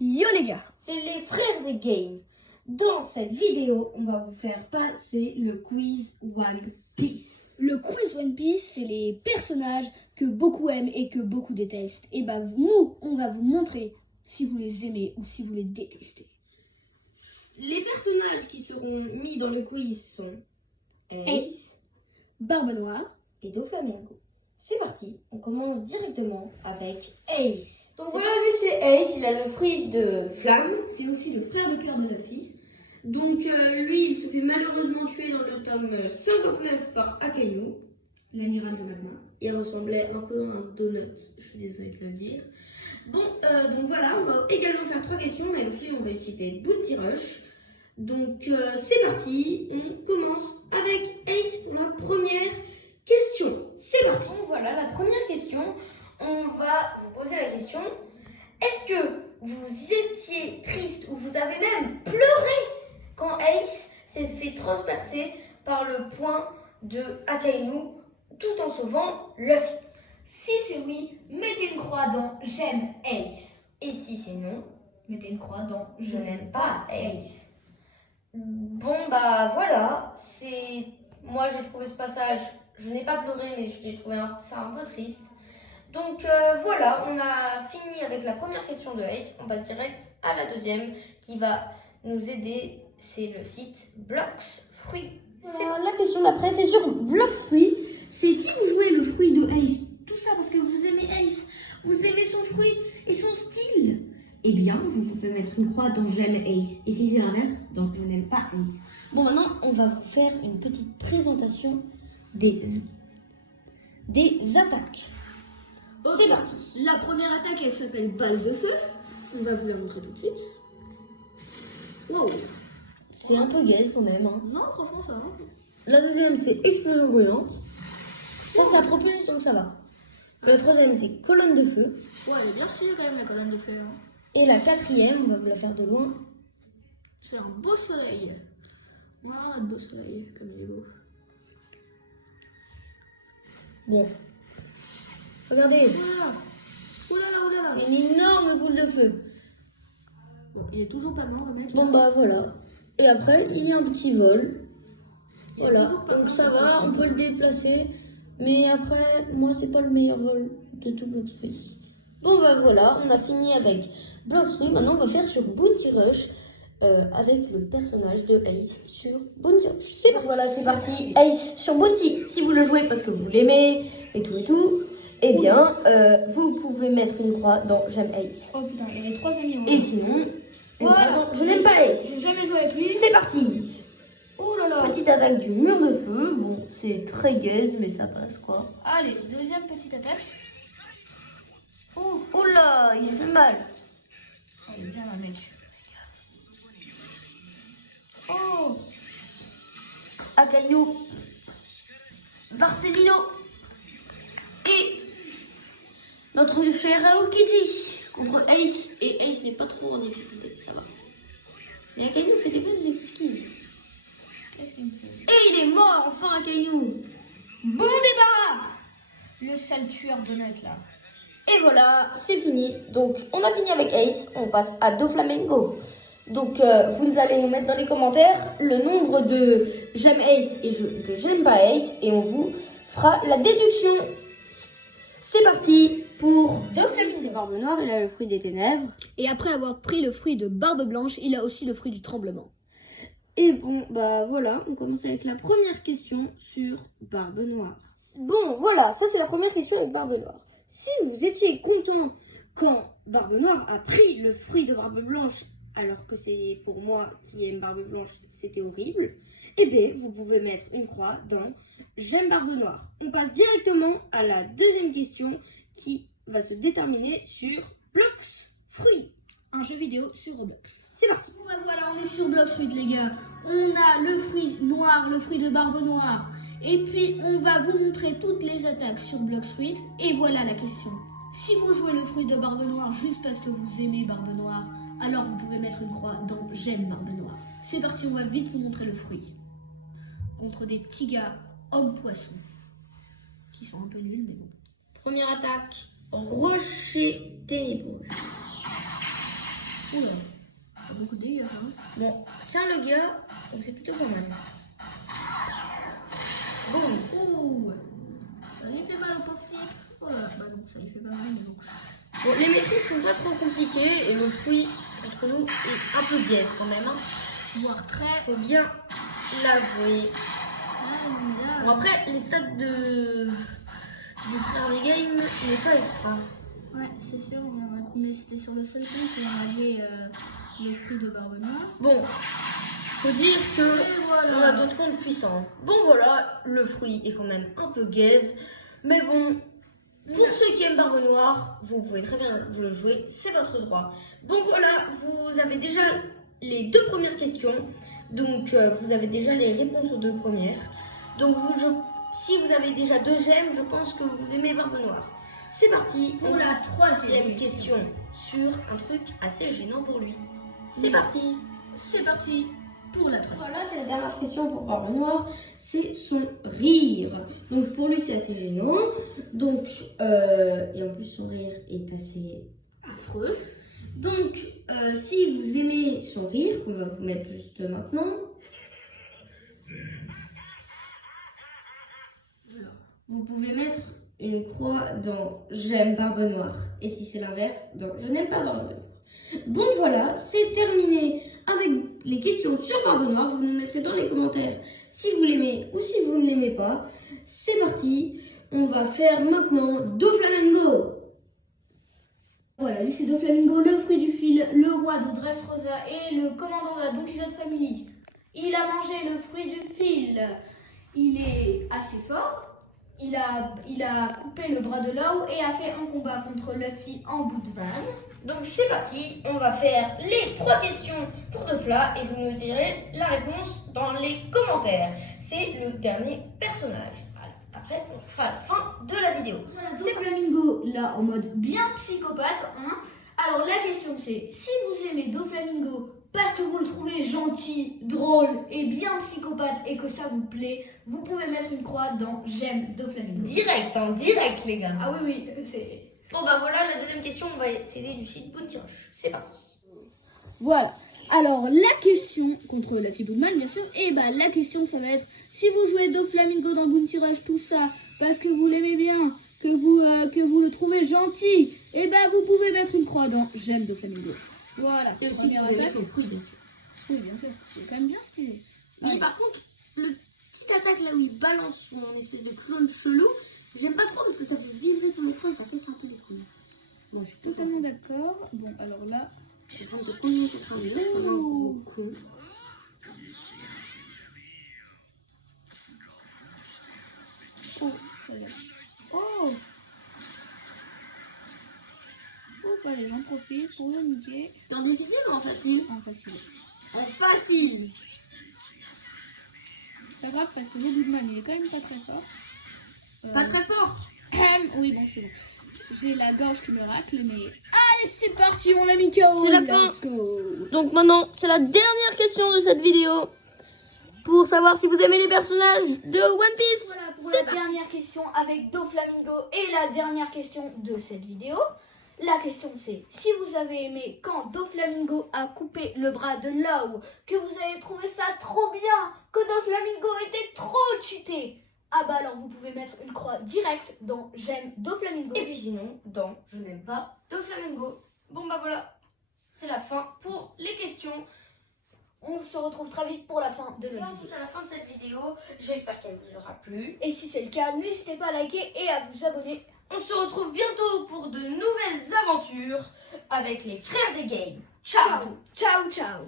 Yo les gars, C'est les frères des games. Dans cette vidéo, on va vous faire passer le quiz One Piece. le quiz One Piece, c'est les personnages que beaucoup aiment et que beaucoup détestent. Et bah nous, on va vous montrer si vous les aimez ou si vous les détestez. Les personnages qui seront mis dans le quiz sont Ace Barbe Noire. et Doflamingo. C'est parti, on commence directement avec Ace. Donc voilà, lui c'est Ace, il a le fruit de flamme. C'est aussi le frère de cœur de Luffy. Donc lui, il se fait malheureusement tuer dans le tome 59 par Akainu, l'amiral de magma. Il ressemblait un peu à un donut, je suis désolée de le dire. Bon, donc voilà, on va également faire 3 questions, mais aussi on va utiliser Bounty Rush. Donc c'est parti, on commence avec Ace pour la première question. C'est parti. Donc voilà, la première question, on va vous poser la question. Est-ce que vous étiez triste ou vous avez même pleuré quand Ace s'est fait transpercer par le poing de Akainu tout en sauvant Luffy? Si c'est oui, mettez une croix dans j'aime Ace. Et si c'est non, Mettez une croix dans je n'aime pas Ace. Bon bah voilà, moi j'ai trouvé ce passage, je n'ai pas pleuré mais je l'ai trouvé ça un peu triste. Donc voilà, on a fini avec la première question de Ace, on passe direct à la deuxième qui va nous aider, c'est le site Blox Fruit. La question d'après c'est sur Blox Fruit, c'est si vous jouez le fruit de Ace, tout ça parce que vous aimez Ace, vous aimez son fruit et son style. Eh bien, vous pouvez mettre une croix dans j'aime Ace. Et si c'est l'inverse, dans je n'aime pas Ace. Bon, maintenant, on va vous faire une petite présentation des attaques. C'est parti. La première attaque, elle s'appelle balle de feu. On va vous la montrer tout de suite. Wow. C'est un peu gaze quand même. Hein. Non, franchement, ça va. La deuxième, c'est explosion brûlante. Ça, ça propulse, donc ça va. La troisième, c'est colonne de feu. Ouais, elle est bien stylée quand même, la colonne de feu. Hein. Et la quatrième, on va vous la faire de loin. C'est un beau soleil. Voilà, un beau soleil, comme il est beau. Bon. Regardez. Oula, oula, oula. C'est une énorme boule de feu. Bon, il est toujours pas mort, le mec. Bon bah voilà. Et après, il y a un petit vol. Voilà. Donc ça va, on peut le déplacer. Mais après, moi, c'est pas le meilleur vol de tout Blox Fruit. Bon bah voilà, on a fini avec Blox Fruit. Maintenant, on va faire sur Bounty Rush avec le personnage de Ace sur Bounty Rush. C'est parti. Voilà, c'est parti. Ace sur Bounty. Si vous le jouez parce que vous l'aimez et tout, eh bien, vous pouvez mettre une croix dans j'aime Ace. Oh putain, il y avait 3 amis. Et sinon, Voilà. je n'aime pas Ace. J'ai jamais joué avec lui. C'est parti. Oh là là. Petite attaque du mur de feu. Bon, c'est très gaze, mais ça passe quoi. Allez, deuxième petite attaque. Oh, Oh là, il fait mal. il est bien là, mec. Oh, Akainu, Barcelino et notre cher Aokiji contre Ace. Et Ace n'est pas trop en difficulté, ça va. Mais Akainu fait des bonnes esquives. qu'est-ce qu'il me fait? Et il est mort enfin, Akainu. Bon débarras. Le sale tueur de net là. Et voilà, c'est fini. Donc, on a fini avec Ace. On passe à Doflamingo. Donc, vous allez nous mettre dans les commentaires le nombre de j'aime Ace et de j'aime pas Ace. Et on vous fera la déduction. C'est parti pour Doflamingo. Barbe Noire, il a le fruit des ténèbres. Et après avoir pris le fruit de Barbe Blanche, il a aussi le fruit du tremblement. Et bon, bah voilà, on commence avec la première question sur Barbe Noire. Bon, voilà, ça c'est la première question avec Barbe Noire. Si vous étiez content quand Barbe Noire a pris le fruit de Barbe Blanche, alors que c'est pour moi qui aime Barbe Blanche, c'était horrible, eh bien, vous pouvez mettre une croix dans j'aime Barbe Noire. On passe directement à la deuxième question qui va se déterminer sur Blox Fruit. Un jeu vidéo sur Roblox. C'est parti. Bon bah voilà, on est sur Blox Fruit les gars. On a le fruit noir, le fruit de Barbe Noire. Et puis on va vous montrer toutes les attaques sur Blox Fruit. Et voilà la question. Si vous jouez le fruit de Barbe Noire juste parce que vous aimez Barbe Noire, alors vous pouvez mettre une croix dans j'aime Barbe Noire. C'est parti, on va vite vous montrer le fruit. Contre des petits gars hommes-poissons. Qui sont un peu nuls mais bon. Première attaque, rocher ténébreux. Oula. Pas beaucoup de dégâts, hein. Bon, ça le gars, donc c'est plutôt pas mal. Boum. Ouh. Ça lui fait mal au pauvre type. Voilà. Bah non, ça lui fait pas mal, mais bon. Bon, les maîtrises sont pas trop compliquées et le fruit entre nous est un peu gaze quand même. Hein. Voire très. Faut bien l'avouer. Ah, Bon, après, les stats du frère des games n'est pas extra. Ouais, c'est sûr, mais c'était sur le seul compte où on avait le fruit de Barbe Noire. Bon, faut dire que Et voilà. on a d'autres comptes puissants. Bon voilà, le fruit est quand même un peu gaze. Mais bon, pour ceux qui aiment Barbe Noire, vous pouvez très bien le jouer, c'est votre droit. Bon voilà, vous avez déjà les 2 premières questions. Donc vous avez déjà les réponses aux 2 premières. Donc si vous avez déjà 2 gemmes, je pense que vous aimez Barbe Noire. C'est parti Pour la troisième question sur un truc assez gênant pour lui. C'est parti. C'est parti pour la troisième. Voilà, c'est la dernière question pour Barbe Noire, c'est son rire. Donc pour lui c'est assez gênant. Donc et en plus son rire est assez affreux. Donc si vous aimez son rire, qu'on va vous mettre juste maintenant, vous pouvez mettre une croix dans j'aime Barbe Noire. Et si c'est l'inverse, dans je n'aime pas Barbe Noire. Bon voilà, c'est terminé avec les questions sur Barbe Noire. Vous nous mettrez dans les commentaires si vous l'aimez ou si vous ne l'aimez pas. C'est parti, on va faire maintenant Doflamingo. Voilà, lui c'est Doflamingo, le fruit du fil, le roi de Dressrosa et le commandant de la Don Quichotte Family. Il a mangé le fruit du fil. Il est assez fort. Il a coupé le bras de Law et a fait un combat contre Luffy en bout de vanne. Donc c'est parti, on va faire les 3 questions pour Dofla et vous nous direz la réponse dans les commentaires. C'est le dernier personnage. Voilà. Après, on fera la fin de la vidéo. Voilà, Doflamingo là en mode bien psychopathe. Hein. Alors la question c'est, si vous aimez Doflamingo parce que vous le trouvez gentil, drôle et bien psychopathe et que ça vous plaît, vous pouvez mettre une croix dans j'aime Doflamingo. Direct, hein, direct les gars. Ah oui, c'est... Bon bah voilà, la deuxième question, on va essayer du site Bounty Rush. C'est parti. Voilà. Alors, la question, contre la Bootman, bien sûr, et bah la question, ça va être, si vous jouez Doflamingo dans Bounty Rush, tout ça, parce que vous l'aimez bien, que vous le trouvez gentil, et bah vous pouvez mettre une croix dans j'aime Doflamingo. Voilà. Et aussi, Première vous avez attaque. son fruit. Oui, bien sûr, c'est quand même bien stylé. Mais Ouais. par contre, le petit attaque là où il balance son espèce de clone chelou, j'aime pas trop parce que ça fait vibrer ton écran et ça fait un téléphone. Bon, je suis Totalement d'accord. Bon, alors là... Je suis en train de cogner contre un mur comme un gros con. Oh, regarde. Oh Ouf, allez, j'en profite pour le niquer. T'es en difficile ou en facile? En facile. En facile. Pas grave, parce que le Bootman, il est quand même pas très fort. Pas très fort. Oui, bon, c'est bon. J'ai la gorge qui me racle, mais... Allez, c'est parti, mon ami KO. C'est la fin. Let's go. Donc maintenant, c'est la dernière question de cette vidéo. Pour savoir si vous aimez les personnages de One Piece. Voilà pour la dernière question avec Doflamingo et la dernière question de cette vidéo. La question c'est, si vous avez aimé quand Doflamingo a coupé le bras de Law, que vous avez trouvé ça trop bien, que Doflamingo était trop cheaté, ah bah alors vous pouvez mettre une croix directe dans j'aime Doflamingo. Et puis sinon, dans je n'aime pas Doflamingo. Bon bah voilà, c'est la fin pour les questions. On se retrouve très vite pour la fin de Et notre on touche vidéo. à la fin de cette vidéo. J'espère qu'elle vous aura plu. Et si c'est le cas, n'hésitez pas à liker et à vous abonner. On se retrouve bientôt pour de nouvelles aventures avec les frères des games. Ciao. Ciao, ciao, ciao.